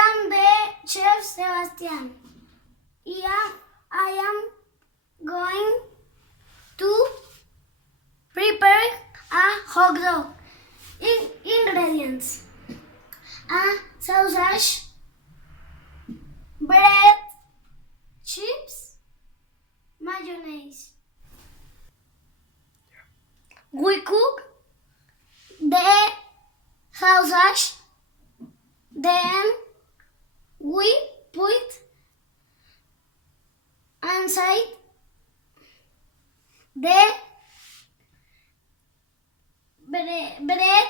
am the chef Sebastian. I am going to prepare a hot dog. Ingredients: a sausage, bread, chips, mayonnaise. We cook the sausage, then we put inside the bread.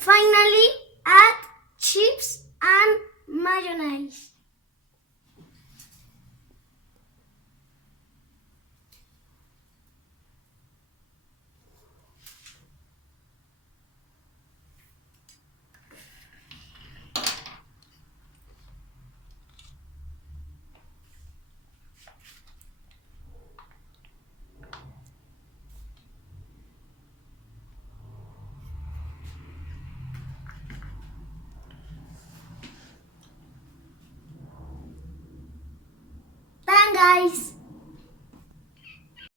Finally, add chips and mayonnaise. Done, guys.